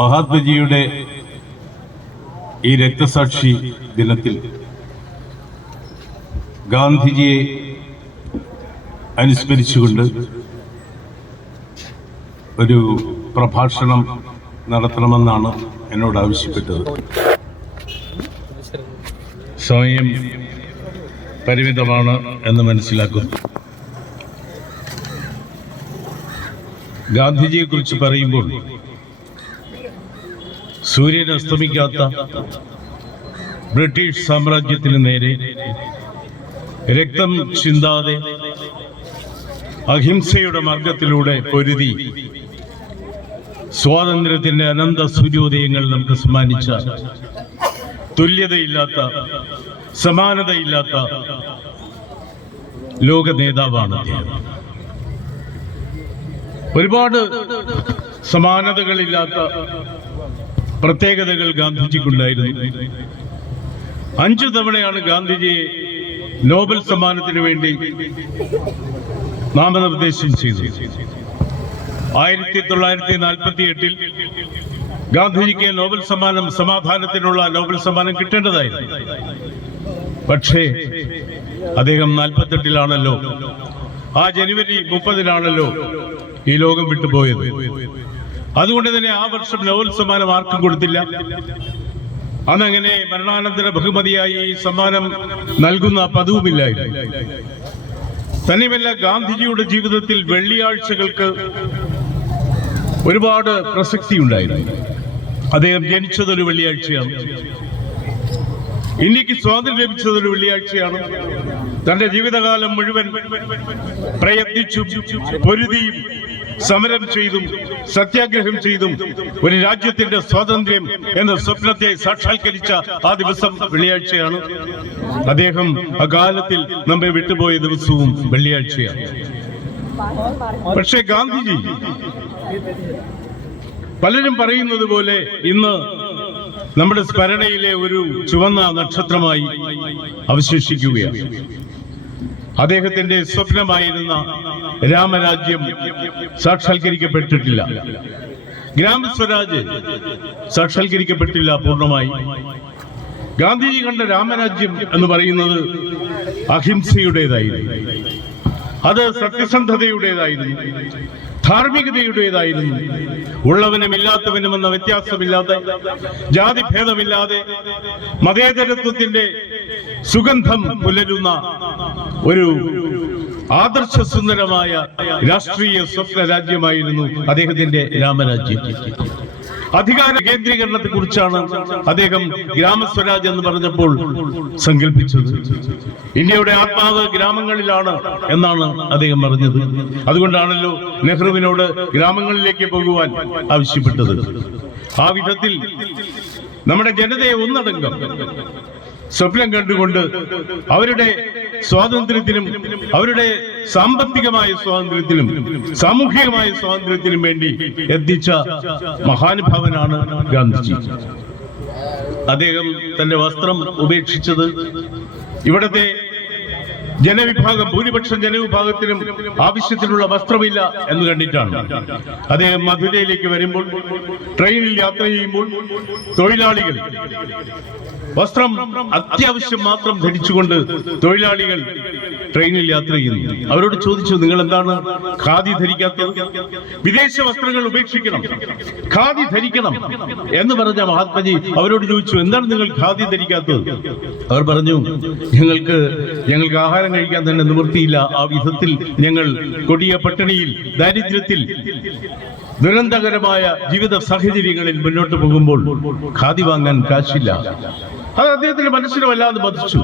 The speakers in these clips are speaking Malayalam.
മഹാത്മജിയുടെ ഈ രക്തസാക്ഷി ദിനത്തിൽ ഗാന്ധിജിയെ അനുസ്മരിച്ചുകൊണ്ട് ഒരു പ്രഭാഷണം നടത്തണമെന്നാണ് എന്നോട് ആവശ്യപ്പെട്ടത്. സമയം പരിമിതമാണ് എന്ന് മനസ്സിലാക്കുന്നു. ഗാന്ധിജിയെക്കുറിച്ച് പറയുമ്പോൾ സൂര്യൻ അസ്തമിക്കാത്ത ബ്രിട്ടീഷ് സാമ്രാജ്യത്തിന് നേരെ രക്തം ചിന്താതെ അഹിംസയുടെ മാർഗത്തിലൂടെ പൊരുതി സ്വാതന്ത്ര്യത്തിന്റെ അനന്ത സൂര്യോദയങ്ങൾ നമുക്ക് സമ്മാനിച്ച തുല്യതയില്ലാത്ത സമാനതയില്ലാത്ത ലോക നേതാവാണ് ഒരുപാട് സമാനതകളില്ലാത്ത പ്രത്യേകതകൾ ഗാന്ധിജിക്കുണ്ടായിരുന്നു. അഞ്ചു തവണയാണ് ഗാന്ധിജിയെ നോബൽ സമ്മാനത്തിന് വേണ്ടി നാമനിർദ്ദേശം ചെയ്തത്. ആയിരത്തി തൊള്ളായിരത്തി നാൽപ്പത്തി എട്ടിൽ ഗാന്ധിജിക്ക് നോബൽ സമ്മാനം സമാധാനത്തിനുള്ള നോബൽ സമ്മാനം കിട്ടേണ്ടതായിരുന്നു. പക്ഷേ അദ്ദേഹം നാൽപ്പത്തെട്ടിലാണല്ലോ ആ ജനുവരി മുപ്പതിനാണല്ലോ ഈ ലോകം വിട്ടുപോയത്. അതുകൊണ്ട് തന്നെ ആ വർഷം നോബൽ സമ്മാനം ആർക്കും കൊടുത്തില്ല. അന്നങ്ങനെ മരണാനന്തര ബഹുമതിയായി സമ്മാനം നൽകുന്ന പതിവുമില്ലായിരുന്നു. തന്നെയുമല്ല ഗാന്ധിജിയുടെ ജീവിതത്തിൽ വെള്ളിയാഴ്ചകൾക്ക് ഒരുപാട് പ്രസക്തി ഉണ്ടായിരുന്നു. അദ്ദേഹം ജനിച്ചതൊരു വെള്ളിയാഴ്ചയാണ്. ഇന്ത്യയ്ക്ക് സ്വാതന്ത്ര്യം ലഭിച്ചതൊരു വെള്ളിയാഴ്ചയാണ്. തന്റെ ജീവിതകാലം മുഴുവൻ പ്രയത്നിച്ചു പൊരുതിയും സമരം ചെയ്തും സത്യാഗ്രഹം ചെയ്തും ഒരു രാജ്യത്തിന്റെ സ്വാതന്ത്ര്യം എന്ന സ്വപ്നത്തെ സാക്ഷാത്കരിച്ച ആ ദിവസം വെള്ളിയാഴ്ചയാണ്. അദ്ദേഹം അകാലത്തിൽ നമ്മെ വിട്ടുപോയ ദിവസവും വെള്ളിയാഴ്ചയാണ്. പക്ഷേ ഗാന്ധിജി പലരും പറയുന്നത് പോലെ ഇന്ന് നമ്മുടെ സ്മരണയിലെ ഒരു ചുവന്ന നക്ഷത്രമായി അവശേഷിക്കുകയാണ്. അദ്ദേഹത്തിന്റെ സ്വപ്നമായിരുന്ന രാമരാജ്യം സാക്ഷാത്കരിക്കപ്പെട്ടിട്ടില്ല. ഗ്രാമസ്വരാജ് സാക്ഷാത്കരിക്കപ്പെട്ടില്ല പൂർണമായി. ഗാന്ധിജി കണ്ട രാമരാജ്യം എന്ന് പറയുന്നത് അഹിംസയുടേതായിരുന്നു. അത് സത്യസന്ധതയുടേതായിരുന്നു. ധാർമ്മികതയുടേതായിരുന്നു. ഉള്ളവനും ഇല്ലാത്തവനും എന്ന വ്യത്യാസമില്ലാതെ ജാതി ഭേദമില്ലാതെ മതേതരത്വത്തിന്റെ സുഗന്ധം പുലരുന്ന ഒരു ആദർശ സുന്ദരമായ രാഷ്ട്രീയ സ്വപ്ന രാജ്യമായിരുന്നു അദ്ദേഹത്തിന്റെ രാമരാജ്യം. അധികാര കേന്ദ്രീകരണത്തെ കുറിച്ചാണ് അദ്ദേഹം ഗ്രാമസ്വരാജ് എന്ന് പറഞ്ഞപ്പോൾ സങ്കല്പിച്ചത്. ഇന്ത്യയുടെ ആത്മാവ് ഗ്രാമങ്ങളിലാണ് എന്നാണ് അദ്ദേഹം പറഞ്ഞത്. അതുകൊണ്ടാണല്ലോ നെഹ്റുവിനോട് ഗ്രാമങ്ങളിലേക്ക് പോകുവാൻ ആവശ്യപ്പെട്ടത്. ആ വിധത്തിൽ നമ്മുടെ ജനതയെ ഒന്നടങ്കം സ്വപ്നം കണ്ടുകൊണ്ട് അവരുടെ സ്വാതന്ത്ര്യത്തിനും അവരുടെ സാമ്പത്തികമായ സ്വാതന്ത്ര്യത്തിനും സാമൂഹികമായ സ്വാതന്ത്ര്യത്തിനും വേണ്ടി എത്തിച്ച മഹാനുഭാവനാണ് ഗാന്ധിജി. അദ്ദേഹം തന്റെ വസ്ത്രം ഉപേക്ഷിച്ചത് ഇവിടത്തെ ജനവിഭാഗം ഭൂരിപക്ഷം ജനവിഭാഗത്തിനും ആവശ്യത്തിനുള്ള വസ്ത്രമില്ല എന്ന് കണ്ടിട്ടാണ്. അദ്ദേഹം മധുരയിലേക്ക് വരുമ്പോൾ ട്രെയിനിൽ യാത്ര ചെയ്യുമ്പോൾ തൊഴിലാളികൾ വസ്ത്രം അത്യാവശ്യം മാത്രം ധരിച്ചുകൊണ്ട് തൊഴിലാളികൾ ട്രെയിനിൽ യാത്ര ചെയ്യുന്നു. അവരോട് ചോദിച്ചു നിങ്ങൾ എന്താണ് ഖാദി ധരിക്കാത്തത്? വിദേശ വസ്ത്രങ്ങൾ ഉപേക്ഷിക്കണം. ഖാദി ധരിക്കണം. എന്ന് പറഞ്ഞ മഹാത്മജി അവരോട് ചോദിച്ചു എന്താണ് നിങ്ങൾ ഖാദി ധരിക്കാത്തത്? അവർ പറഞ്ഞു ഞങ്ങൾക്ക് ഞങ്ങൾക്ക് ആഹാരം കഴിക്കാൻ തന്നെ നിവൃത്തിയില്ല. ആ വിധത്തിൽ ഞങ്ങൾ കൊടിയ പട്ടിണിയിൽ ദാരിദ്ര്യത്തിൽ ദുരന്തകരമായ ജീവിത സാഹചര്യങ്ങളിൽ മുന്നോട്ട് പോകുമ്പോൾ ഖാദി വാങ്ങാൻ കാശില്ല. അത് അദ്ദേഹത്തിന്റെ മനസ്സിനെ വല്ലാതെ ബാധിച്ചു.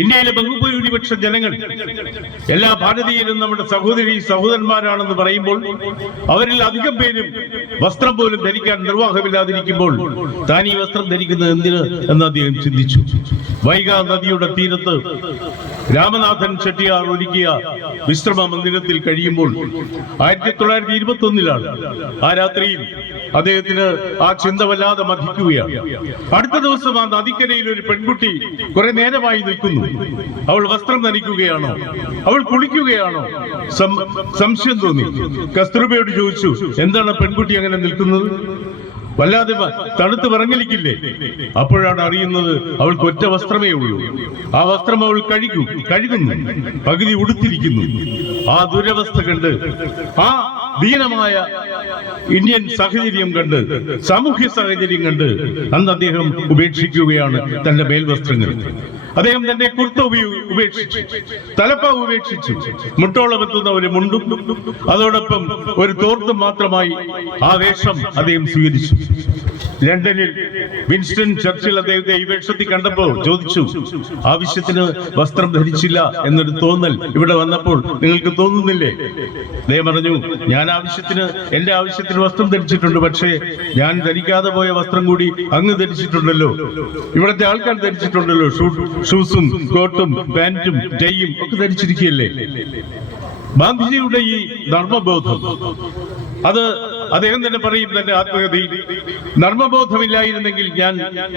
ഇന്ത്യയിലെ ബഹുഭൂരിപക്ഷ ജനങ്ങൾ എല്ലാ ഭാരതീയരും നമ്മുടെ സഹോദരി സഹോദരന്മാരാണെന്ന് പറയുമ്പോൾ അവരിൽ അധികം പേരും വസ്ത്രം പോലും ധരിക്കാൻ നിർവാഹമില്ലാതിരിക്കുമ്പോൾ താൻ ഈ വസ്ത്രം ധരിക്കുന്നത് എന്തിന് എന്ന് അദ്ദേഹം ചിന്തിച്ചു. വൈഗാ നദിയുടെ തീരത്ത് രാമനാഥൻ ചെട്ടിയാർ ഒരുക്കിയ വിശ്രമ മന്ദിരത്തിൽ കഴിയുമ്പോൾ ആയിരത്തി തൊള്ളായിരത്തി ഇരുപത്തി ഒന്നിലാണ് ആ രാത്രിയിൽ അദ്ദേഹത്തിന് ആ ചിന്ത വല്ലാതെ മതിക്കുകയാണ് അടുത്ത ദിവസം ആ നദിക്കരയിൽ ഒരു പെൺകുട്ടി കുറെ നേരമായി നിൽക്കുന്നു. അവൾ വസ്ത്രം ധരിക്കുകയാണോ? അവൾ കുളിക്കുകയാണോ? സംശയം തോന്നി. കസ്തൂർബയോട് ചോദിച്ചു എന്താണ് പെൺകുട്ടി അങ്ങനെ നിൽക്കുന്നത്? വല്ലാതെ തണുത്ത് വിറങ്ങലിക്കില്ലേ? അപ്പോഴാണ് അറിയുന്നത് അവൾക്ക് ഒറ്റ വസ്ത്രമേ ഉള്ളൂ. ആ വസ്ത്രം അവൾ കഴിക്കും കഴുകുന്നു പകുതി ഉടുത്തിരിക്കുന്നു. ആ ദുരവസ്ഥ കണ്ട് ആ ദീനമായ ഇന്ത്യൻ സാഹചര്യം കണ്ട് സാമൂഹ്യ സാഹചര്യം കണ്ട് അന്ന് അദ്ദേഹം ഉപേക്ഷിക്കുകയാണ് തന്റെ മേൽവസ്ത്രങ്ങൾ. അദ്ദേഹം തന്റെ കുർത്ത ഉപേക്ഷിച്ചു. തലപ്പ ഉപേക്ഷിച്ചു. മുട്ടോളമെത്തുന്ന ഒരു മുണ്ടും അതോടൊപ്പം ഒരു തോർത്തും മാത്രമായി ആ വേഷം അദ്ദേഹം സ്വീകരിച്ചു. ലണ്ടനിൽ വിൻസ്റ്റൺ ചർച്ചിൽ അദ്ദേഹത്തെ ഈ വേഷത്തിൽ കണ്ടപ്പോൾ ചോദിച്ചു ആവശ്യത്തിന് വസ്ത്രം ധരിച്ചില്ല എന്നൊരു തോന്നൽ ഇവിടെ വന്നപ്പോൾ നിങ്ങൾക്ക് തോന്നുന്നില്ലേ? അദ്ദേഹം പറഞ്ഞു ഞാൻ ആവശ്യത്തിന് എന്റെ ആവശ്യത്തിന് വസ്ത്രം ധരിച്ചിട്ടുണ്ട് പക്ഷേ ഞാൻ ധരിക്കാതെ പോയ വസ്ത്രം കൂടി അങ്ങ് ധരിച്ചിട്ടുണ്ടല്ലോ. ഇവിടുത്തെ ആൾക്കാർ ധരിച്ചിട്ടുണ്ടല്ലോ ഷൂസും കോട്ടും പാന്റും ടൈയും ഒക്കെ ധരിച്ചിരിക്കുകയല്ലേ? ഗാന്ധിജിയുടെ ഈ ധർമ്മബോധം അത് അദ്ദേഹം തന്നെ പറയും തന്റെ ആത്മകഥയിൽ നർമ്മബോധമില്ലായിരുന്നെങ്കിൽ ഞാൻ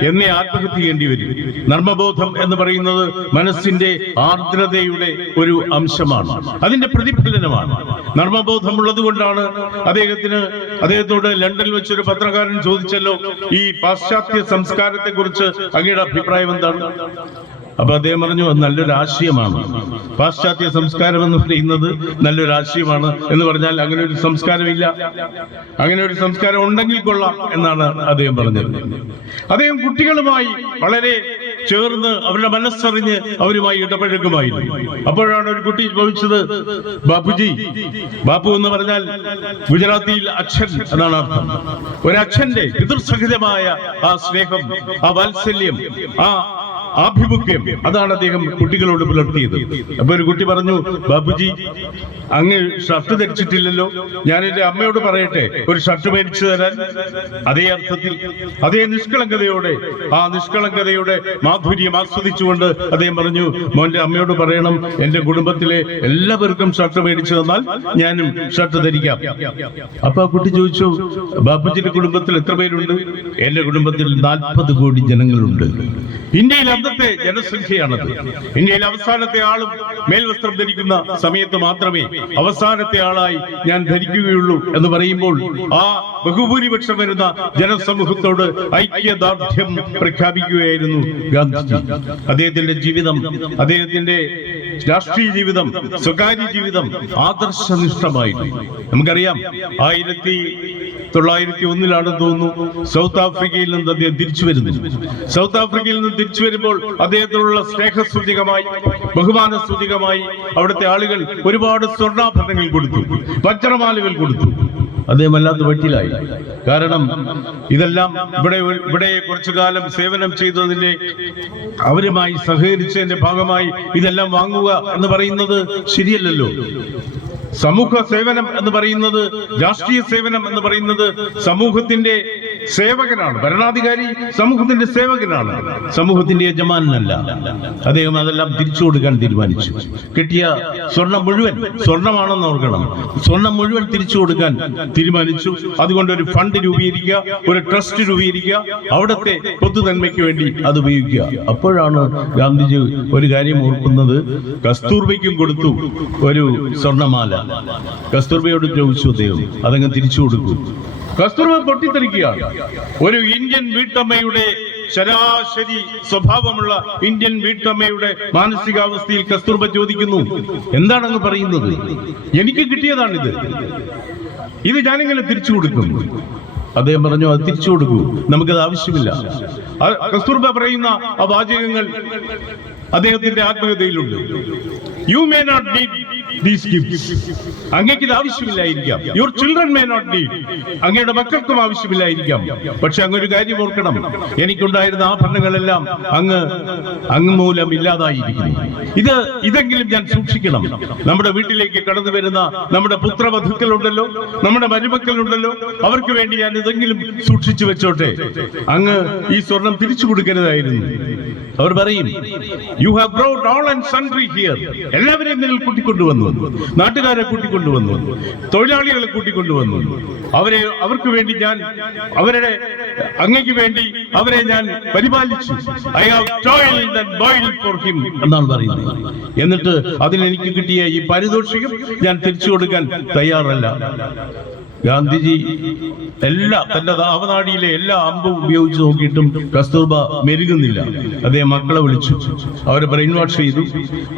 എന്നെ ആത്മഹത്യ ചെയ്യേണ്ടി വരും. നർമ്മബോധം എന്ന് പറയുന്നത് മനസ്സിന്റെ ആർദ്രതയുടെ ഒരു അംശമാണ്. അതിന്റെ പ്രതിഫലനമാണ്. നർമ്മബോധമുള്ളത് കൊണ്ടാണ് അദ്ദേഹത്തിന് അദ്ദേഹത്തോട് ലണ്ടനിൽ വെച്ചൊരു പത്രകാരൻ ചോദിച്ചല്ലോ ഈ പാശ്ചാത്യ സംസ്കാരത്തെ കുറിച്ച് അങ്ങയുടെ അഭിപ്രായം എന്താണ്? അപ്പൊ അദ്ദേഹം പറഞ്ഞു അത് നല്ലൊരു ആശയമാണ്. പാശ്ചാത്യ സംസ്കാരം എന്ന് പറയുന്നത് നല്ലൊരു ആശയമാണ്. എന്ന് പറഞ്ഞാൽ അങ്ങനെ ഒരു സംസ്കാരമില്ല. അങ്ങനെ ഒരു സംസ്കാരം ഉണ്ടെങ്കിൽ കൊള്ളാം എന്നാണ് അദ്ദേഹം പറഞ്ഞത്. അദ്ദേഹം കുട്ടികളുമായി വളരെ ചേർന്ന് അവരുടെ മനസ്സറിഞ്ഞ് അവരുമായി ഇടപഴകുമായിരുന്നു. അപ്പോഴാണ് ഒരു കുട്ടി ചോദിച്ചത് ബാപ്പുജി ബാപ്പു എന്ന് പറഞ്ഞാൽ ഗുജറാത്തിയിൽ അച്ഛൻ എന്നാണ് അർത്ഥം. ഒരു അച്ഛന്റെ പിതൃസഹിതമായ ആ സ്നേഹം ആ വാത്സല്യം ആ ആഭിമുഖ്യം. അതാണ് അദ്ദേഹം കുട്ടികളോട് പുലർത്തിയത്. അപ്പൊ ഒരു കുട്ടി പറഞ്ഞു ബാബുജി അങ്ങ് ഷർട്ട് ധരിച്ചിട്ടില്ലല്ലോ. ഞാൻ എന്റെ അമ്മയോട് പറയട്ടെ ഒരു ഷർട്ട് മേടിച്ചു തരാൻ. അതേ അർത്ഥത്തിൽ അതേ നിഷ്കളങ്കതയോടെ ആ നിഷ്കളങ്കതയുടെ മാധുര്യം ആസ്വദിച്ചുകൊണ്ട് അദ്ദേഹം പറഞ്ഞു മോന്റെ അമ്മയോട് പറയണം എന്റെ കുടുംബത്തിലെ എല്ലാവർക്കും ഷർട്ട് മേടിച്ചു തന്നാൽ ഞാനും ഷർട്ട് ധരിക്കാം. അപ്പൊ ആ കുട്ടി ചോദിച്ചു ബാബുജിയുടെ കുടുംബത്തിൽ എത്ര പേരുണ്ട്? എന്റെ കുടുംബത്തിൽ നാൽപ്പത് കോടി ജനങ്ങളുണ്ട്. ഇന്ത്യയിൽ അന്നത്തെ ജനസംഖ്യയാണത്. ഇന്ത്യയിൽ അവസാനത്തെ ആളും മേൽവസ്ത്രം ധരിക്കുന്ന സമയത്ത് മാത്രമേ അവസാനത്തെ ആളായി ഞാൻ ധരിക്കുകയുള്ളൂ എന്ന് പറയുമ്പോൾ ആ ബഹുഭൂരിപക്ഷം വരുന്ന ജനസമൂഹത്തോട് ഐക്യദാർഢ്യം പ്രഖ്യാപിക്കുകയായിരുന്നു ഗാന്ധിജി. അദ്ദേഹത്തിന്റെ ജീവിതം അദ്ദേഹത്തിന്റെ രാഷ്ട്രീയ ജീവിതം സ്വകാര്യ ജീവിതം ആദർശനിഷ്ഠമായിരുന്നു. നമുക്കറിയാം ആയിരത്തി തൊള്ളായിരത്തി ഒന്നിലാണ് തോന്നുന്നു സൗത്ത് ആഫ്രിക്കയിൽ നിന്ന് അദ്ദേഹം തിരിച്ചു വരുന്നു. സൗത്ത് ആഫ്രിക്കയിൽ നിന്ന് തിരിച്ചു വരുമ്പോൾ അദ്ദേഹത്തിനുള്ള സ്നേഹസൂചകമായി ബഹുമാന സൂചകമായി അവിടുത്തെ ആളുകൾ ഒരുപാട് സ്വർണാഭരണങ്ങൾ കൊടുത്തു വജ്രമാലകൾ കൊടുത്തു. അദ്ദേഹം അല്ലാത്ത വെട്ടിലായി. കാരണം ഇതെല്ലാം ഇവിടെ ഇവിടെ കുറച്ചു കാലം സേവനം ചെയ്തതിന്റെ അവരുമായി സഹകരിച്ചതിന്റെ ഭാഗമായി ഇതെല്ലാം വാങ്ങുക എന്ന് പറയുന്നത് ശരിയല്ലല്ലോ. സമൂഹ സേവനം എന്ന് പറയുന്നത് രാഷ്ട്രീയ സേവനം എന്ന് പറയുന്നത് സമൂഹത്തിന്റെ സേവകനാണ്. ഭരണാധികാരി സമൂഹത്തിന്റെ സേവകനാണ്. സമൂഹത്തിന്റെ യജമാനല്ല അദ്ദേഹം അതെല്ലാം തിരിച്ചു കൊടുക്കാൻ തീരുമാനിച്ചു. കിട്ടിയ സ്വർണം മുഴുവൻ സ്വർണമാണെന്ന് ഓർക്കണം. സ്വർണം മുഴുവൻ തിരിച്ചു കൊടുക്കാൻ തീരുമാനിച്ചു. അതുകൊണ്ട് ഒരു ഫണ്ട് രൂപീകരിക്കുക ഒരു ട്രസ്റ്റ് രൂപീകരിക്കുക അവിടത്തെ പൊതുനന്മയ്ക്ക് വേണ്ടി അത് ഉപയോഗിക്കുക. അപ്പോഴാണ് ഗാന്ധിജി ഒരു കാര്യം ഓർക്കുന്നത്. കസ്തൂർബയ്ക്കും കൊടുത്തു ഒരു സ്വർണമാല. കസ്തൂർബയോട് ചോദിച്ചു അദ്ദേഹം. അതങ്ങ് തിരിച്ചു കൊടുക്കൂ. കസ്തൂർബ പൊട്ടിത്തെറിക്കുകയാണ്. ഒരു ഇന്ത്യൻ വീട്ടമ്മയുടെ ശരാശരി സ്വഭാവമുള്ള ഇന്ത്യൻ വീട്ടമ്മയുടെ മാനസികാവസ്ഥയിൽ കസ്തൂർബ ചോദിക്കുന്നു എന്താണെന്ന് പറയുന്നത്? എനിക്ക് കിട്ടിയതാണിത്. ഇത് ഞാനിങ്ങനെ തിരിച്ചു കൊടുക്കും. അദ്ദേഹം പറഞ്ഞു അത് തിരിച്ചു കൊടുക്കൂ. നമുക്കത് ആവശ്യമില്ല. കസ്തൂർബ പറയുന്ന ആ വാചകങ്ങൾ അദ്ദേഹത്തിന്റെ ആത്മകഥയിലുണ്ട്. You may not need these gifts അങ്ങേക്ക് ഇത് ആവശ്യമില്ലായിരിക്കാം. Your children may not need അങ്ങയുടെ മക്കൾക്കും ആവശ്യമില്ലായിരിക്കാം. പക്ഷെ അങ്ങ് ഒരു കാര്യം ഓർക്കണം. എനിക്കുണ്ടായിരുന്ന ആഭരണങ്ങളെല്ലാം അങ്ങ് അങ്ങ് മൂലം ഇല്ലാതായിരിക്കുന്നു. ഇത് ഇതെങ്കിലും ഞാൻ സൂക്ഷിക്കണം. നമ്മുടെ വീട്ടിലേക്ക് കടന്നു വരുന്ന നമ്മുടെ പുത്രവധുക്കളുണ്ടല്ലോ നമ്മുടെ മരുമക്കളുണ്ടല്ലോ അവർക്ക് വേണ്ടി ഞാൻ ഇതെങ്കിലും സൂക്ഷിച്ചു വെച്ചോട്ടെ. അങ്ങ് ഈ സ്വർണം തിരിച്ചു കൊടുക്കരുതായിരുന്നു. അവർ പറയും you have brought all and sundry here എല്ലാവരെയും നിങ്ങൾ കൂട്ടിക്കൊണ്ടുവന്നു. നാട്ടുകാരെ കൂട്ടിക്കൊണ്ടുവന്നു. തൊഴിലാളികളെ കൂട്ടിക്കൊണ്ടുവന്നു. അവരെ അവർക്ക് വേണ്ടി ഞാൻ അവരുടെ അങ്ങയ്ക്ക് വേണ്ടി അവരെ ഞാൻ പരിപാലിച്ചു. I have toiled and for him എന്നാണ് പറയുന്നത്. എന്നിട്ട് അതിന് എനിക്ക് കിട്ടിയ ഈ പാരിതോഷികം ഞാൻ തിരിച്ചു കൊടുക്കാൻ തയ്യാറല്ല. ഗാന്ധിജി എല്ലാ തന്റെ ദാവനാടിയിലെ എല്ലാ അമ്പും ഉപയോഗിച്ച് നോക്കിയിട്ടും കസ്തൂർബ മെരുകുന്നില്ല. അദ്ദേഹം മക്കളെ വിളിച്ചു. അവരെ ബ്രെയിൻ വാഷ് ചെയ്തു.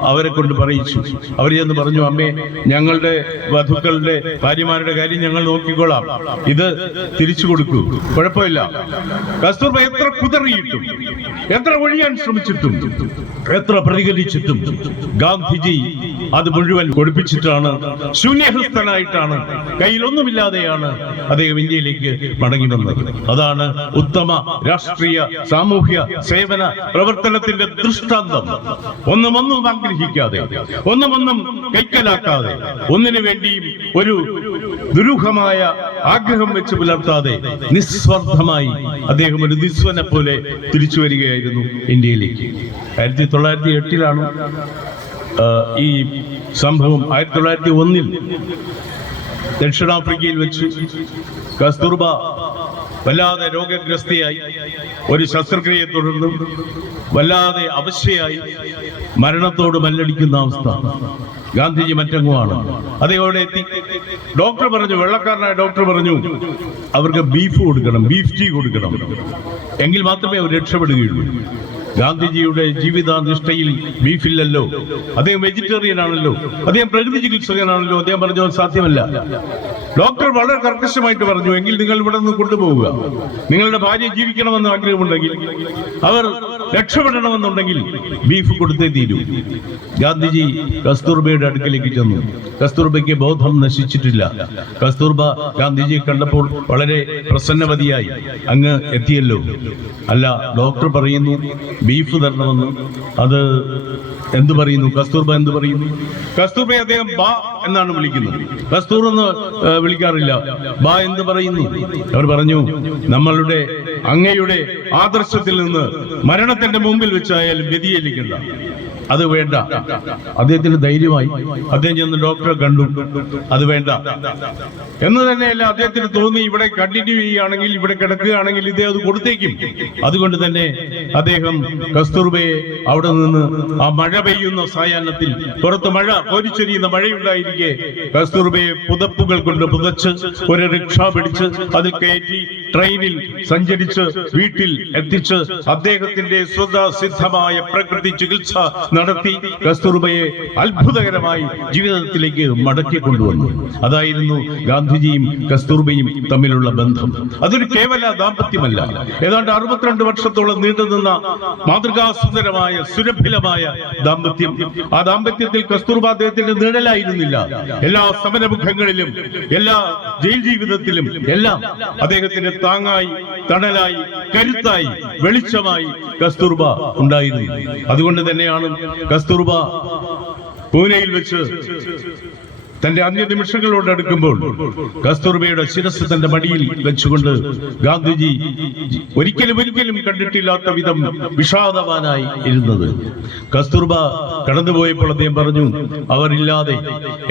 അവരെ കൊണ്ട് പറയിച്ചു. അവർ ചെന്ന് പറഞ്ഞു അമ്മേ ഞങ്ങളുടെ വധുക്കളുടെ ഭാര്യമാരുടെ കാര്യം ഞങ്ങൾ നോക്കിക്കോളാം ഇത് തിരിച്ചു കൊടുക്കൂ. കുഴപ്പമില്ല. കസ്തൂർബ എത്ര കുതറിയിട്ടും എത്ര ഒഴിയാൻ ശ്രമിച്ചിട്ടും എത്ര പ്രതികരിച്ചിട്ടും ഗാന്ധിജി അത് മുഴുവൻ കൊടുപ്പിച്ചിട്ടാണ് ശൂന്യഹസ്തനായിട്ടാണ് കയ്യിലൊന്നുമില്ലാതെയാണ് അദ്ദേഹം ഇന്ത്യയിലേക്ക് മടങ്ങി വന്നത്. അതാണ് ഉത്തമ രാഷ്ട്രീയ സാമൂഹ്യ സേവന പ്രവർത്തനത്തിന്റെ ദൃഷ്ടാന്തം. ഒന്നും ഒന്നും ആഗ്രഹിക്കാതെ ഒന്നും ഒന്നും കൈക്കലാക്കാതെ ഒന്നിനു വേണ്ടിയും ഒരു ദുരൂഹമായ ആഗ്രഹം വെച്ച് പുലർത്താതെ നിസ്വാർത്ഥമായി അദ്ദേഹം ഒരു നിസ്വനെ പോലെ തിരിച്ചു വരികയായിരുന്നു ഇന്ത്യയിലേക്ക്. ആയിരത്തി തൊള്ളായിരത്തി എട്ടിലാണ് ഈ സംഭവം ആയിരത്തി തൊള്ളായിരത്തി ഒന്നിൽ ദക്ഷിണാഫ്രിക്കയിൽ വെച്ച് കസ്തൂർബ വല്ലാതെ രോഗഗ്രസ്തയായി ഒരു ശസ്ത്രക്രിയയെ തുടർന്ന് വല്ലാതെ അവശയായി മരണത്തോട് മല്ലടിക്കുന്ന അവസ്ഥ. ഗാന്ധിജി മറ്റങ്ങുമാണ് അതേപോലെ എത്തി. ഡോക്ടർ പറഞ്ഞു വെള്ളക്കാരനായ ഡോക്ടർ പറഞ്ഞു അവർക്ക് ബീഫ് കൊടുക്കണം ബീഫ് ടീ കൊടുക്കണം. എങ്കിൽ മാത്രമേ അവർ രക്ഷപ്പെടുകയുള്ളൂ. ഗാന്ധിജിയുടെ ജീവിതാനിഷ്ഠയിൽ ബീഫില്ലല്ലോ അദ്ദേഹം വെജിറ്റേറിയൻ ആണല്ലോ. അദ്ദേഹം പ്രകൃതി ചികിത്സകനാണല്ലോ. അദ്ദേഹം പറഞ്ഞു "അത് സാധ്യമല്ല. ഡോക്ടർ വളരെ കർക്കശമായിട്ട് പറഞ്ഞു എങ്കിൽ നിങ്ങൾ ഇവിടെ നിന്ന് കൊണ്ടുപോവുക. നിങ്ങളുടെ ഭാര്യ ജീവിക്കണമെന്ന് ആഗ്രഹമുണ്ടെങ്കിൽ അവർ രക്ഷപ്പെടണമെന്നുണ്ടെങ്കിൽ ബീഫ് കൊടുത്തേ തീരൂ. ഗാന്ധിജി കസ്തൂർബയുടെ അടുക്കലേക്ക് ചെന്നു. കസ്തൂർബയ്ക്ക് ബോധം നശിച്ചിട്ടില്ല. കസ്തൂർബ ഗാന്ധിജിയെ കണ്ടപ്പോൾ വളരെ പ്രസന്നവതിയായി. അങ്ങ് എത്തിയല്ലോ. അല്ല ഡോക്ടർ പറയുന്നു ബീഫ് തരണമെന്ന് അത് എന്തു പറയുന്നു? കസ്തൂർബ എന്ത് പറയുന്നു? കസ്തൂർബ അദ്ദേഹം എന്നാണ് വിളിക്കുന്നത്. ബസ്തൂർ എന്ന് വിളിക്കാറില്ല. ബാ എന്ത് പറയുന്നു. അവർ പറഞ്ഞു നമ്മളുടെ അങ്ങയുടെ ആദർശത്തിൽ നിന്ന് മരണത്തിന്റെ മുമ്പിൽ വെച്ചായാലും വ്യതിചലിക്കണ്ട. അത് വേണ്ട. അദ്ദേഹത്തിന് ധൈര്യമായി. അദ്ദേഹം ചെന്ന് ഡോക്ടറെ കണ്ടു. അത് വേണ്ട. എന്ന് തന്നെയല്ല അദ്ദേഹത്തിന് തോന്നി ഇവിടെ കണ്ടിന്യൂ ചെയ്യുകയാണെങ്കിൽ ഇവിടെ കിടക്കുകയാണെങ്കിൽ ഇദ്ദേഹം അത് കൊടുത്തേക്കും. അതുകൊണ്ട് തന്നെ അദ്ദേഹം കസ്തൂർബയെ അവിടെ നിന്ന് ആ മഴ പെയ്യുന്ന സായാഹ്നത്തിൽ പുറത്ത് മഴ കോരിച്ചൊരിയുന്ന മഴയുണ്ടായിരിക്കെ. കസ്തൂർബയെ പുതപ്പുകൾ കൊണ്ട് പുതച്ച് ഒരു റിക്ഷ പിടിച്ച് അതിൽ കയറ്റി ട്രെയിനിൽ സഞ്ചരിച്ച് വീട്ടിൽ എത്തിച്ച് അദ്ദേഹത്തിന്റെ സ്വതസിദ്ധമായ പ്രകൃതി ചികിത്സ നടത്തി കസ്തൂർബയെ അത്ഭുതകരമായി ജീവിതത്തിലേക്ക് മടക്കി കൊണ്ടുവന്നു. അതായിരുന്നു ഗാന്ധിജിയും കസ്തൂർബയും തമ്മിലുള്ള ബന്ധം. അതൊരു കേവല ദാമ്പത്യമല്ല. ഏതാണ്ട് അറുപത്തിരണ്ട് വർഷത്തോളം നീണ്ടുനിന്ന മാതൃകാസുന്ദരമായ സുരഭിലമായ ദാമ്പത്യം. ആ ദാമ്പത്യത്തിൽ കസ്തൂർബ അദ്ദേഹത്തിന്റെ നിഴലായിരുന്നില്ല. എല്ലാ സമരമുഖങ്ങളിലും എല്ലാ ജയിൽ ജീവിതത്തിലും എല്ലാം അദ്ദേഹത്തിന്റെ താങ്ങായി തണലായി കരുത്തായി വെളിച്ചമായി കസ്തൂർബ ഉണ്ടായിരുന്നു. അതുകൊണ്ട് തന്നെയാണ് കസ്തൂർബ പൂനെയിൽ വെച്ച് തന്റെ അന്ത്യ നിമിഷങ്ങളോട് അടുക്കുമ്പോൾ കസ്തൂർബയുടെ ശിരസ് തന്റെ മടിയിൽ വെച്ചുകൊണ്ട് ഗാന്ധിജി ഒരിക്കലും ഒരിക്കലും കണ്ടിട്ടില്ലാത്ത വിധം വിഷാദവാനായി ഇരുന്നത്. കസ്തൂർബ കടന്നുപോയപ്പോൾ അദ്ദേഹം പറഞ്ഞു അവരില്ലാതെ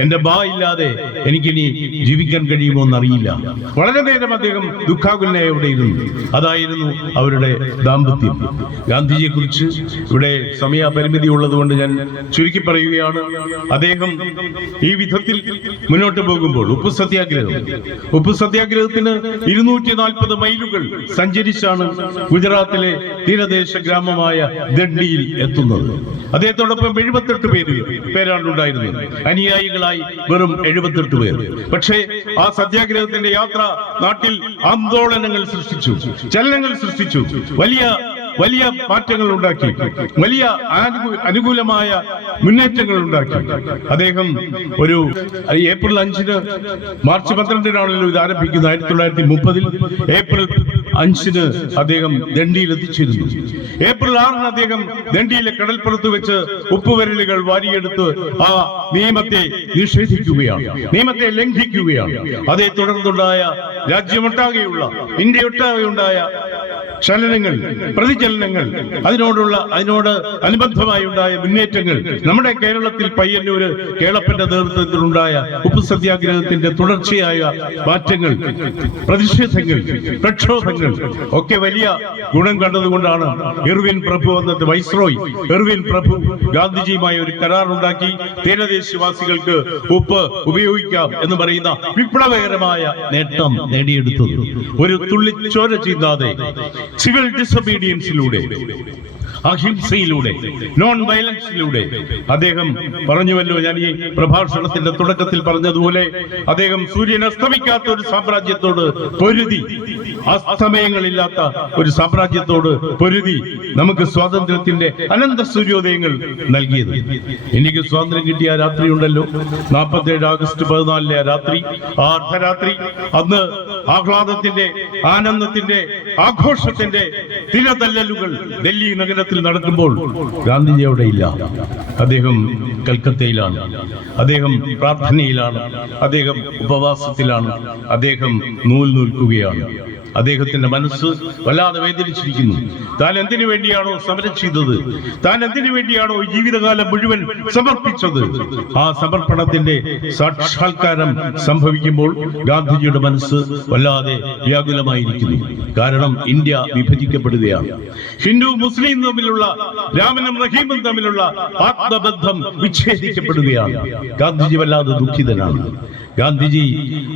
എന്റെ ബാ ഇല്ലാതെ എനിക്കിനി ജീവിക്കാൻ കഴിയുമോ എന്നറിയില്ല വളരെ നേരം അദ്ദേഹം ദുഃഖാകുലനായി ഇരുന്നു. അതായിരുന്നു അവരുടെ ദാമ്പത്യം. ഗാന്ധിജിയെ കുറിച്ച് ഇവിടെ സമയപരിമിതി ഉള്ളതുകൊണ്ട് ഞാൻ ചുരുക്കി പറയുകയാണ്. അദ്ദേഹം ഈ വിധത്തിൽ മുന്നോട്ട് പോകുമ്പോൾ ഉപ്പു സത്യാഗ്രഹം. ഉപ്പു സത്യാഗ്രഹത്തിന് ഇരുന്നൂറ്റി നാൽപ്പത് മൈലുകൾ സഞ്ചരിച്ചാണ് ഗുജറാത്തിലെ തീരദേശ ഗ്രാമമായ ദണ്ഡിയിൽ എത്തുന്നത്. അദ്ദേഹത്തോടൊപ്പം എഴുപത്തെട്ട് പേര് പേരാണ് ഉണ്ടായിരുന്നത് അനുയായികളായി വെറും എഴുപത്തെട്ട് പേർ. പക്ഷേ ആ സത്യാഗ്രഹത്തിന്റെ യാത്ര നാട്ടിൽ ആന്തോളനങ്ങൾ സൃഷ്ടിച്ചു ചലനങ്ങൾ സൃഷ്ടിച്ചു. വലിയ വലിയ മാറ്റങ്ങൾ ഉണ്ടാക്കി. വലിയ അനുകൂലമായ മുന്നേറ്റങ്ങൾ ഉണ്ടാക്കി. അദ്ദേഹം ഒരു ഏപ്രിൽ അഞ്ചിന് മാർച്ച് പന്ത്രണ്ടിനാണല്ലോ ഇത് ആരംഭിക്കുന്നത്. ആയിരത്തി തൊള്ളായിരത്തി മുപ്പതിൽ ഏപ്രിൽ അഞ്ചിന് അദ്ദേഹം ദണ്ഡിയിൽ എത്തിച്ചിരുന്നു. ഏപ്രിൽ ആറിന് അദ്ദേഹം ദണ്ഡിയിലെ കടൽപ്പുറത്ത് വെച്ച് ഉപ്പുവരലുകൾ വാരിയെടുത്ത് ആ നിയമത്തെ നിഷേധിക്കുകയാണ്. നിയമത്തെ ലംഘിക്കുകയാണ്. അതേ തുടർന്നുണ്ടായ രാജ്യമൊട്ടാകെയുള്ള ഇന്ത്യ ഉണ്ടായ ചലനങ്ങൾ പ്രതിചലനങ്ങൾ അതിനോടുള്ള അതിനോട് അനുബന്ധമായി ഉണ്ടായ മുന്നേറ്റങ്ങൾ. നമ്മുടെ കേരളത്തിൽ പയ്യന്നൂര് കേളപ്പന്റെ നേതൃത്വത്തിലുണ്ടായ ഉപ്പു സത്യാഗ്രഹത്തിന്റെ തുടർച്ചയായ മാറ്റങ്ങൾ പ്രതിഷേധങ്ങൾ പ്രക്ഷോഭങ്ങൾ ഒക്കെ വലിയ ഗുണം കണ്ടതുകൊണ്ടാണ് ഇർവിൻ പ്രഭു അന്നത്തെ വൈസ്രോയ്. ഇർവിൻ പ്രഭു ഗാന്ധിജിയുമായി ഒരു കരാർ ഉണ്ടാക്കി തീരദേശവാസികൾക്ക് ഉപ്പ് ഉപയോഗിക്കാം എന്ന് പറയുന്ന വിപ്ലവകരമായ നേട്ടം നേടിയെടുത്തത്. ഒരു തുള്ളി ചോര ചിന്താതെ സിവിൽ ഡിസൊബീഡിയൻസിലൂടെ അഹിംസയിലൂടെ നോൺ വയലൻസിലൂടെ അദ്ദേഹം പറഞ്ഞുവല്ലോ. ഞാൻ ഈ പ്രഭാഷണത്തിന്റെ തുടക്കത്തിൽ പറഞ്ഞതുപോലെ അദ്ദേഹം സൂര്യൻ അസ്തമിക്കാത്ത ഒരു സാമ്രാജ്യത്തോട് പൊരുതി അസ്തമയങ്ങളില്ലാത്ത ഒരു സാമ്രാജ്യത്തോട് പൊരുതി നമുക്ക് സ്വാതന്ത്ര്യത്തിന്റെ അനന്ത സൂര്യോദയങ്ങൾ നൽകിയത്. എനിക്ക് സ്വാതന്ത്ര്യം കിട്ടിയ രാത്രി ഉണ്ടല്ലോ. നാൽപ്പത്തേഴ് ആഗസ്റ്റ് പതിനാലിലെ രാത്രി ആ അർദ്ധരാത്രി അന്ന് ആഹ്ലാദത്തിന്റെ ആനന്ദത്തിന്റെ ആഘോഷത്തിന്റെ തിരതല്ലലുകൾ ഡൽഹി നഗരത്തിൽ നടക്കുമ്പോൾ ഗാന്ധിജി അവിടെ ഇല്ല അദ്ദേഹം കൽക്കത്തയിലാണ്. അദ്ദേഹം പ്രാർത്ഥനയിലാണ്. അദ്ദേഹം ഉപവാസത്തിലാണ്. അദ്ദേഹം നൂൽ നൂൽക്കുകയാണ്. അദ്ദേഹത്തിന്റെ മനസ്സ് വല്ലാതെ വേദനിച്ചിരിക്കുന്നു. താൻ എന്തിനു വേണ്ടിയാണോ സമരം ചെയ്തത്? താൻ എന്തിനു വേണ്ടിയാണോ ജീവിതകാലം മുഴുവൻ സമർപ്പിച്ചത്? ആ സമർപ്പണത്തിന്റെ സാക്ഷാത്കാരം സംഭവിക്കുമ്പോൾ ഗാന്ധിജിയുടെ മനസ്സ് വല്ലാതെ വ്യാകുലമായിരിക്കുന്നു. കാരണം ഇന്ത്യ വിഭജിക്കപ്പെടുകയാണ്. ഹിന്ദു മുസ്ലിം തമ്മിലുള്ള രാമനും റഹീമും തമ്മിലുള്ള ആത്മബന്ധം വിച്ഛേദിക്കപ്പെടുകയാണ്. ഗാന്ധിജി വല്ലാതെ ദുഃഖിതനാണ്. ഗാന്ധിജി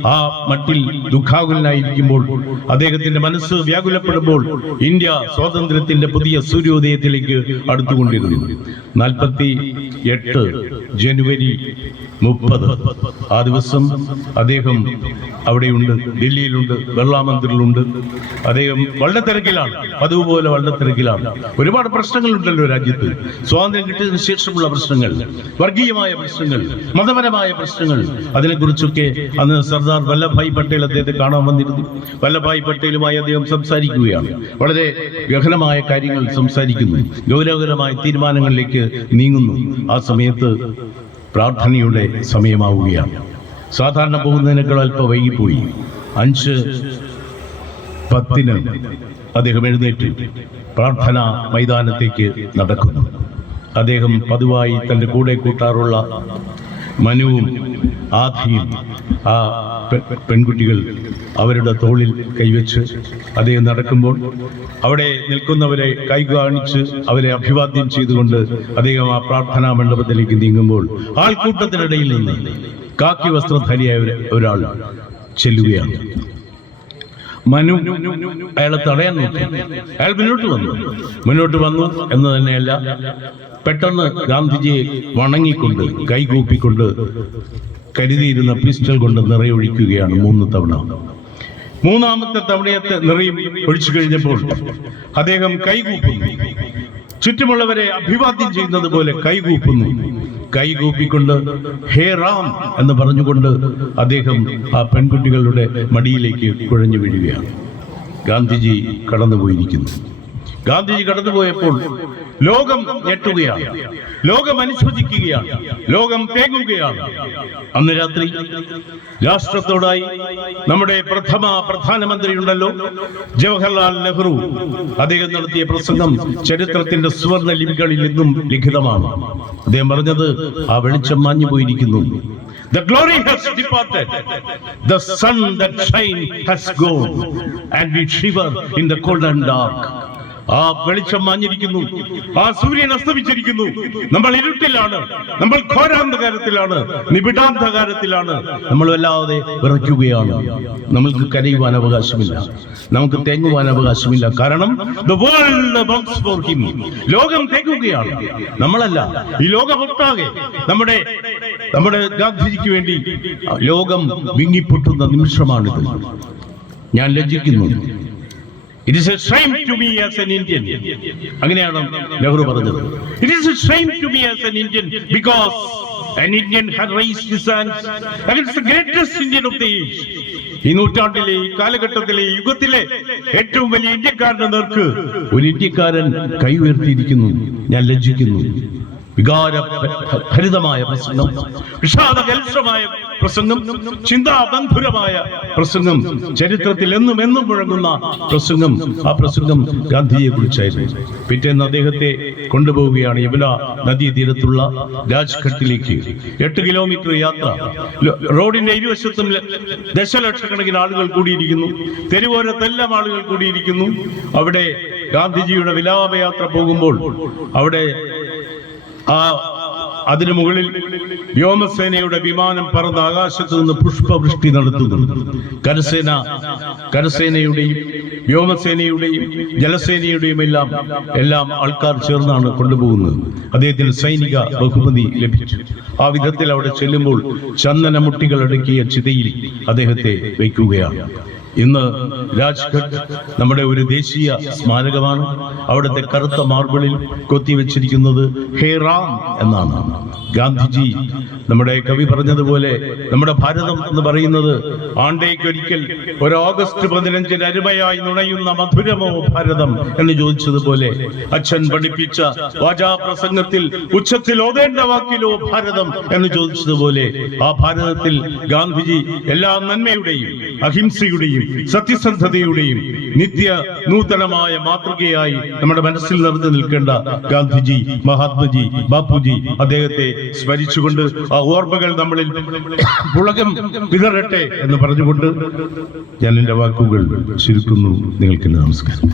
ആ മട്ടിൽ ദുഃഖാകുലനായിരിക്കുമ്പോൾ അദ്ദേഹത്തിന്റെ മനസ്സ് വ്യാകുലപ്പെടുമ്പോൾ ഇന്ത്യ സ്വാതന്ത്ര്യത്തിന്റെ പുതിയ സൂര്യോദയത്തിലേക്ക് അടുത്തുകൊണ്ടിരുന്നു. നാൽപ്പത്തി എട്ട് ജനുവരി മുപ്പത്. ആ ദിവസം അദ്ദേഹം അവിടെയുണ്ട് ഡൽഹിയിലുണ്ട് ബിർള മന്ദിറിലുണ്ട് അദ്ദേഹം വളരെ തിരക്കിലാണ് പതിവ് പോലെ വളരെ തിരക്കിലാണ് ഒരുപാട് പ്രശ്നങ്ങളുണ്ടല്ലോ രാജ്യത്ത്. സ്വാതന്ത്ര്യം കിട്ടിയതിനു ശേഷമുള്ള പ്രശ്നങ്ങൾ വർഗീയമായ പ്രശ്നങ്ങൾ മതപരമായ പ്രശ്നങ്ങൾ. അതിനെക്കുറിച്ചൊക്കെ അന്ന് സർദാർ വല്ലഭായ് പട്ടേൽ അദ്ദേഹത്തെ കാണാൻ വന്നിരുന്നു. വല്ലഭായ് പട്ടേലുമായി അദ്ദേഹം സംസാരിക്കുകയാണ്. വളരെ ഗഹനമായ കാര്യങ്ങൾ സംസാരിക്കുന്നു. ഗൗരവകരമായ തീരുമാനങ്ങളിലേക്ക് നീങ്ങുന്നു. ആ സമയത്ത് പ്രാർത്ഥനയുടെ സമയമാവുകയാണ്. സാധാരണ പോകുന്നതിനേക്കാൾ അല്പം വൈകിപ്പോയി. അഞ്ച് പത്തിന് അദ്ദേഹം എഴുന്നേറ്റ് പ്രാർത്ഥന മൈതാനത്തേക്ക് നടക്കുന്നു. അദ്ദേഹം പതിവായി തന്റെ കൂടെ കൂട്ടാറുള്ള മനുവും ആധിയും ആ പെൺകുട്ടികൾ അവരുടെ തോളിൽ കൈവച്ച് അദ്ദേഹം നടക്കുമ്പോൾ അവിടെ നിൽക്കുന്നവരെ കൈ കാണിച്ച് അവരെ അഭിവാദ്യം ചെയ്തുകൊണ്ട് അദ്ദേഹം ആ പ്രാർത്ഥനാ മണ്ഡപത്തിലേക്ക് നീങ്ങുമ്പോൾ ആൾക്കൂട്ടത്തിനിടയിൽ നിന്ന് കാക്കി വസ്ത്രധാരിയായ ഒരാൾ ചെല്ലുകയാണ്. മനു അയാളെ തടയാൻ നോക്കി. അയാൾ മുന്നോട്ട് വന്നു. മുന്നോട്ട് വന്നു എന്ന് തന്നെയല്ല പെട്ടെന്ന് ഗാന്ധിജിയെ വണങ്ങിക്കൊണ്ട് കൈകൂപ്പിക്കൊണ്ട് കരുതിയിരുന്ന പിസ്റ്റൾ കൊണ്ട് നിറയൊഴിക്കുകയാണ് മൂന്ന് തവണ. മൂന്നാമത്തെ തവണയത്തെ നിറയും ഒഴിച്ചു കഴിഞ്ഞപ്പോൾ അദ്ദേഹം കൈകൂപ്പുന്നു. ചുറ്റുമുള്ളവരെ അഭിവാദ്യം ചെയ്യുന്നത് പോലെ കൈകൂപ്പുന്നു. കൈകൂപ്പിക്കൊണ്ട് ഹേ റാം എന്ന് പറഞ്ഞുകൊണ്ട് അദ്ദേഹം ആ പെൺകുട്ടികളുടെ മടിയിലേക്ക് കുഴഞ്ഞു വീഴുകയാണ്. ഗാന്ധിജി കടന്നുപോയിരിക്കുന്നു. ഗാന്ധിജി കടന്നുപോയപ്പോൾ ലോകം ഞെട്ടുകയാണ് ലോകം അനുശോചിക്കുകയാണ് ലോകം തേങ്ങുകയാണ് അന്ന് രാത്രി രാഷ്ട്രത്തോടായി നമ്മുടെ പ്രഥമ പ്രധാനമന്ത്രി ഉണ്ടല്ലോ ജവഹർലാൽ നെഹ്റു അദ്ദേഹം നടത്തിയ പ്രസംഗം ചരിത്രത്തിന്റെ സുവർണ ലിപികളിൽ ഇന്നും ലിഖിതമാണ് അദ്ദേഹം പറഞ്ഞത് ആ വെളിച്ചം മാഞ്ഞു പോയിരിക്കുന്നു The glory has departed. The sun that shines has gone. And we shiver in the cold and dark. ആ വെളിച്ചം മാഞ്ഞിരിക്കുന്നു. ആ സൂര്യൻ അസ്തമിച്ചിരിക്കുന്നു. നമ്മൾ ഇരുട്ടിലാണ്. നമ്മൾ ഘോരാന്ധകാരത്തിലാണ്. നിബിഡാന്ധകാരത്തിലാണ്. നമ്മൾ വല്ലാതെ വിറയ്ക്കുകയാണ്. നമ്മൾക്ക് കരയുവാൻ അവകാശമില്ല. നമുക്ക് തേങ്ങുവാൻ അവകാശമില്ല. കാരണം വേൾഡ് for him. ലോകം തേങ്ങുകയാണ്. നമ്മളല്ല. ഈ ലോകമൊട്ടാകെ നമ്മുടെ നമ്മുടെ ഗാന്ധിജിക്ക് വേണ്ടി ലോകം വിങ്ങിപ്പൊട്ടുന്ന നിമിഷമാണിത്. ഞാൻ ലജ്ജിക്കുന്നു. It is a shame to be as an Indian അങ്ങനെയാണ് നെഹ്റു പറഞ്ഞത്. It is a shame to be as an Indian because an Indian had raised his hands against the greatest Indian of the age. ഈ നൂറ്റാണ്ടിലെ ഈ കാലഘട്ടത്തിലെ യുഗത്തിലെ ഏറ്റവും വലിയ ഇന്ത്യക്കാരന്റെ നേർക്ക് ഒരു ഇന്ത്യക്കാരൻ കൈ ഉയർത്തിയിരിക്കുന്നു. ഞാൻ ലജ്ജിക്കുന്നു. വികാര ഭരിതമായ പ്രസംഗം വിഷാദകൽഷമായ പ്രസംഗം ചിന്താബന്ധുരമായ പ്രസംഗം ചരിത്രത്തിൽ എന്നും എന്നും മുഴങ്ങുന്ന പ്രസംഗം. ആ പ്രസംഗം ഗാന്ധിയെ കുറിച്ചായിരുന്നു. പിറ്റേന്ന് അദ്ദേഹത്തെ കൊണ്ടുപോവുകയാണ് യമുന നദീതീരത്തുള്ള രാജ്ഘട്ടിലേക്ക്. എട്ട് കിലോമീറ്റർ യാത്ര. റോഡിന്റെ ഇരുവശത്തും ദശലക്ഷക്കണക്കിന് ആളുകൾ കൂടിയിരിക്കുന്നു. തെരുവോരത്തെല്ലാം ആളുകൾ കൂടിയിരിക്കുന്നു. അവിടെ ഗാന്ധിജിയുടെ വിലാപയാത്ര പോകുമ്പോൾ അവിടെ ആ അതിനു മുകളിൽ വ്യോമസേനയുടെ വിമാനം പറന്ന് ആകാശത്ത് നിന്ന് പുഷ്പവൃഷ്ടി നടത്തുന്നു. കരസേന കരസേനയുടെയും വ്യോമസേനയുടെയും ജലസേനയുടെയും എല്ലാം എല്ലാം ആൾക്കാർ ചേർന്നാണ് കൊണ്ടുപോകുന്നത്. അദ്ദേഹത്തിന് സൈനിക ബഹുമതി ലഭിച്ചു. ആ വിധത്തിൽ അവിടെ ചെല്ലുമ്പോൾ ചന്ദനമുട്ടികൾ അടുക്കിയ ചിതയിൽ അദ്ദേഹത്തെ വയ്ക്കുകയാണ്. ഇന്ന് രാജ്ഘട്ട് നമ്മുടെ ഒരു ദേശീയ സ്മാരകമാണ്. അവിടുത്തെ കറുത്ത മാർബിളിൽ കൊത്തിവെച്ചിരിക്കുന്നത് ഹേ റാം എന്നാണ്. ഗാന്ധിജി നമ്മുടെ കവി പറഞ്ഞതുപോലെ നമ്മുടെ ഭാരതം എന്ന് പറയുന്നത് ആണ്ടേക്കൊരിക്കൽ ഒരു ഓഗസ്റ്റ് പതിനഞ്ചിന് അരുമയായി നുണയുന്ന മധുരമോ ഭാരതം എന്ന് ചോദിച്ചതുപോലെ അച്ഛൻ പഠിപ്പിച്ച വാചാപ്രസംഗത്തിൽ ഉച്ചത്തിൽ ഓതേണ്ട വാക്കിലോ ഭാരതം എന്ന് ചോദിച്ചതുപോലെ ആ ഭാരതത്തിൽ ഗാന്ധിജി എല്ലാ നന്മയുടെയും അഹിംസയുടെയും സത്യസന്ധതയുടെയും നിത്യ നൂതനമായ മാതൃകയായി നമ്മുടെ മനസ്സിൽ നിറഞ്ഞു നിൽക്കേണ്ട ഗാന്ധിജി മഹാത്മജി ബാപ്പുജി അദ്ദേഹത്തെ സ്മരിച്ചുകൊണ്ട് ആ ഓർമ്മകൾ നമ്മളിൽ പുളകം വിതറട്ടെ എന്ന് പറഞ്ഞുകൊണ്ട് ഞാൻ എന്റെ വാക്കുകൾ ചുരുക്കുന്നു. നിങ്ങൾക്ക് നമസ്കാരം.